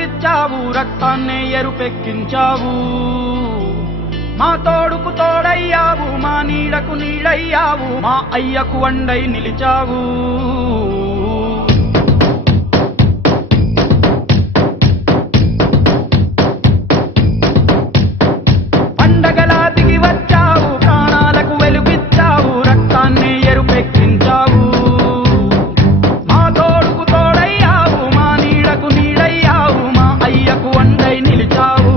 వెలుగిచ్చావు, రక్తాన్నే ఎరుపెక్కించావు. మా తోడుకు తోడయ్యావు, మా నీడకు నీడయ్యావు, మా అయ్యకు అండై నిలిచావు. పండగలా దిగి వచ్చావు, ప్రాణాలకు వెలుగిచ్చావు, రక్తాన్నే ఎరుపెక్కించావు. మా తోడుకు తోడయ్యావు, మా నీడకు నీడయ్యావు, మా అయ్యకు అండై నిలిచావు.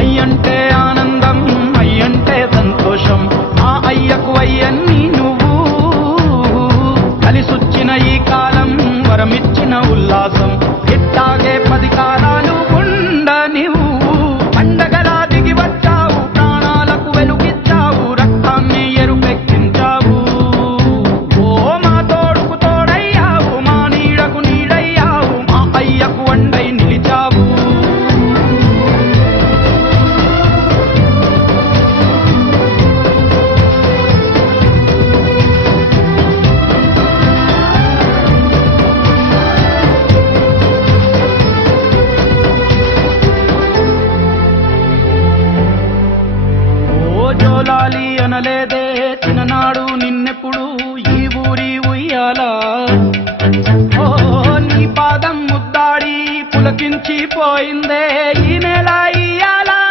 అయ్యంటే ఆనందం, అయ్యంటే సంతోషం, మా అయ్యకు అయ్యన్ని నువ్వు. కలిసొచ్చిన ఈ కాలం వరమిచ్చిన ఉల్లాసం, ఇట్టాగే 10 కాలాలు ఉండనివ్వు. పండగలా దిగి వచ్చావు, ప్రాణాలకు వెలుగిచ్చావు, రక్తాన్ని ఎరుపెక్కించావు. ఓ మా తోడుకు తోడయ్యావు, మా నీడకు నీడయ్యావు, మా అయ్యకు అండై నిలిచావు. జోలాలి అనలేదే చిన్ననాడు నిన్నెప్పుడు ఈ ఊరి ఉయ్యాలా. ఓ నీ పాదం ముద్దాడి పులకించిపోయిందే ఈ నెల ఇయ్యాలా.